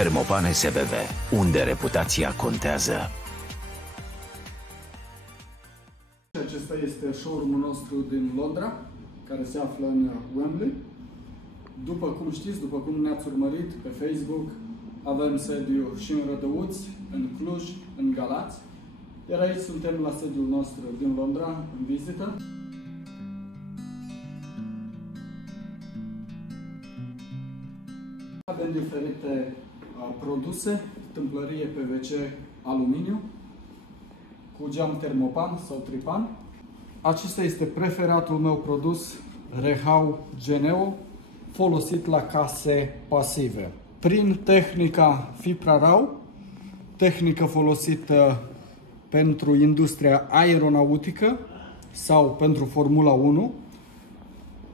Termopan SBV, unde reputația contează. Acesta este showroom-ul nostru din Londra, care se află în Wembley. După cum știți, după cum ne-ați urmărit pe Facebook, avem sediu și în Rădăuți, în Cluj, în Galați. Iar aici suntem la sediul nostru din Londra, în vizită. Avem diferite produse, tâmplărie PVC aluminiu, cu geam termopan sau tripan. Acesta este preferatul meu produs, Rehau Geneo, folosit la case pasive. Prin tehnica FipraRAU, tehnică folosită pentru industria aeronautică sau pentru Formula 1.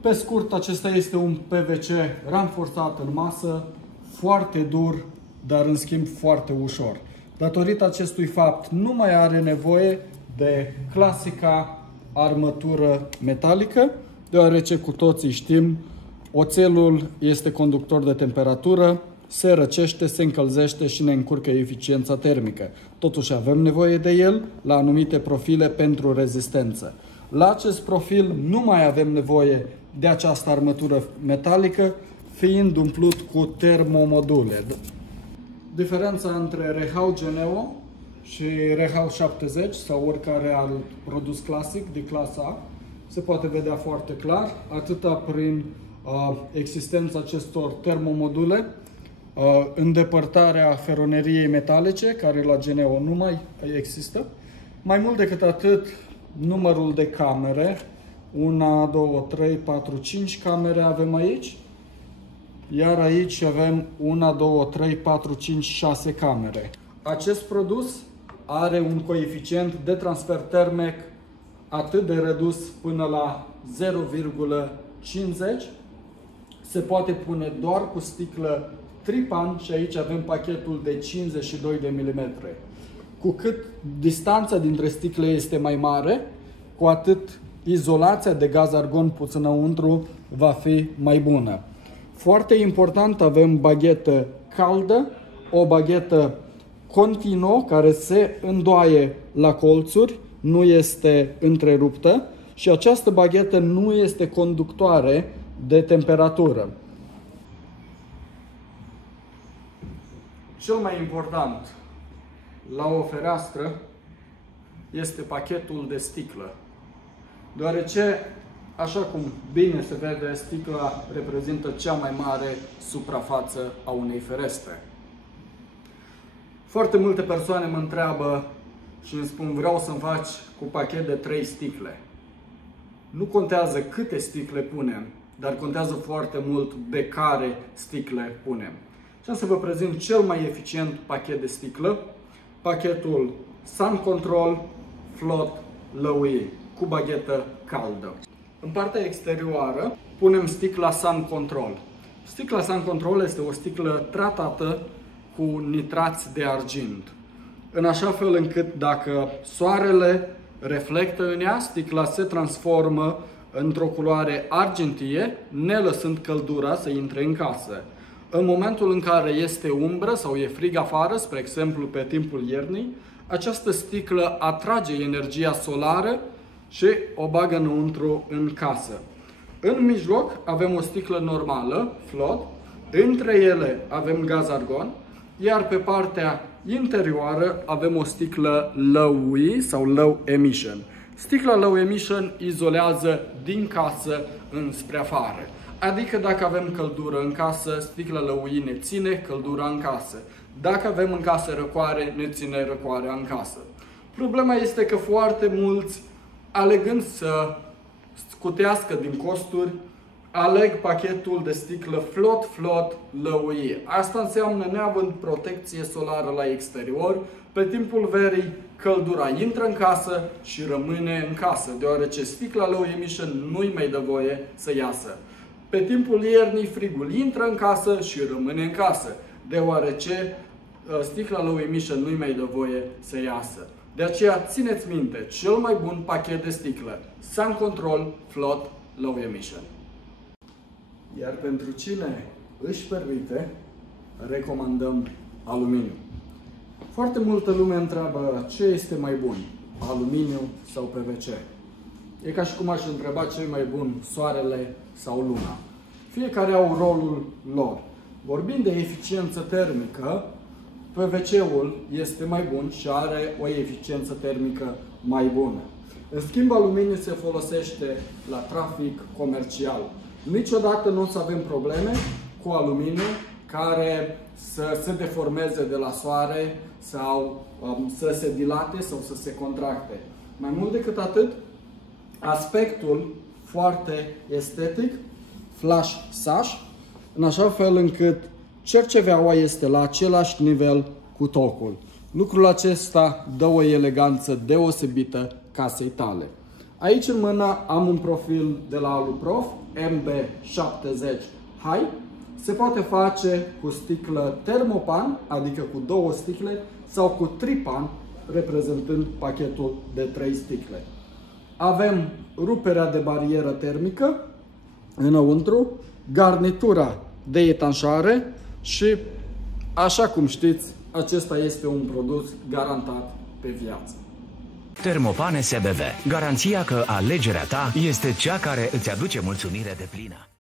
Pe scurt, acesta este un PVC ranforsat în masă, foarte dur, dar în schimb foarte ușor. Datorită acestui fapt, nu mai are nevoie de clasica armătură metalică, deoarece cu toții știm, oțelul este conductor de temperatură, se răcește, se încălzește și ne încurcă eficiența termică. Totuși avem nevoie de el la anumite profile pentru rezistență. La acest profil nu mai avem nevoie de această armătură metalică, fiind umplut cu termomodule. Diferența între Rehau Geneo și Rehau 70 sau oricare alt produs clasic de clasa A se poate vedea foarte clar, atâta prin existența acestor termomodule, îndepărtarea feroneriei metalice, care la Geneo nu mai există. Mai mult decât atât, numărul de camere, 1, 2, 3, 4, 5 camere avem aici, iar aici avem 1, 2, 3, 4, 5, 6 camere. Acest produs are un coeficient de transfer termic atât de redus până la 0,50. Se poate pune doar cu sticlă tripan și aici avem pachetul de 52 de mm. Cu cât distanța dintre sticle este mai mare, cu atât izolația de gaz argon pus înăuntru va fi mai bună. Foarte important, avem baghetă caldă, o baghetă continuă care se îndoaie la colțuri, nu este întreruptă și această baghetă nu este conductoare de temperatură. Cel mai important la o fereastră este pachetul de sticlă, deoarece, așa cum bine se vede, sticla reprezintă cea mai mare suprafață a unei ferestre. Foarte multe persoane mă întreabă și îmi spun: vreau să-mi faci cu pachet de 3 sticle. Nu contează câte sticle punem, dar contează foarte mult de care sticle punem. Și am să vă prezint cel mai eficient pachet de sticlă, pachetul Sun Control Float Low E, cu baghetă caldă. În partea exterioară punem sticla Sun Control. Sticla Sun Control este o sticlă tratată cu nitrați de argint, în așa fel încât dacă soarele reflectă în ea, sticla se transformă într-o culoare argintie, ne lăsând căldura să intre în casă. În momentul în care este umbră sau e frig afară, spre exemplu pe timpul iernii, această sticlă atrage energia solară și o bagă înăuntru în casă. În mijloc avem o sticlă normală, float, între ele avem gaz argon, iar pe partea interioară avem o sticlă low E sau low emission. Sticla low emission izolează din casă înspre afară. Adică dacă avem căldură în casă, sticla low E ne ține căldura în casă. Dacă avem în casă răcoare, ne ține răcoarea în casă. Problema este că foarte mulți, alegând să scutească din costuri, aleg pachetul de sticlă Float Low E. Asta înseamnă neavând protecție solară la exterior, pe timpul verii căldura intră în casă și rămâne în casă, deoarece sticla low emission nu-i mai dă voie să iasă. Pe timpul iernii frigul intră în casă și rămâne în casă, deoarece sticla low emission nu-i mai dă voie să iasă. De aceea țineți minte, cel mai bun pachet de sticlă, Sun Control Float Low Emission. Iar pentru cine își permite, recomandăm aluminiu. Foarte multă lume întreabă ce este mai bun, aluminiu sau PVC. E ca și cum aș întreba ce e mai bun, soarele sau luna. Fiecare au rolul lor. Vorbind de eficiență termică, PVC-ul este mai bun și are o eficiență termică mai bună. În schimb, aluminiul se folosește la trafic comercial. Niciodată nu o să avem probleme cu aluminiu care să se deformeze de la soare sau să se dilate sau să se contracte. Mai mult decât atât, aspectul foarte estetic, flash sash, în așa fel încât cerceveaua este la același nivel cu tocul. Lucrul acesta dă o eleganță deosebită casei tale. Aici în mână am un profil de la Aluprof MB70 High. Se poate face cu sticlă termopan, adică cu 2 sticle, sau cu tripan, reprezentând pachetul de 3 sticle. Avem ruperea de barieră termică înăuntru, garnitura de etanșare și, așa cum știți, acesta este un produs garantat pe viață. Termopan SBV. Garanția că alegerea ta este cea care îți aduce mulțumire deplină.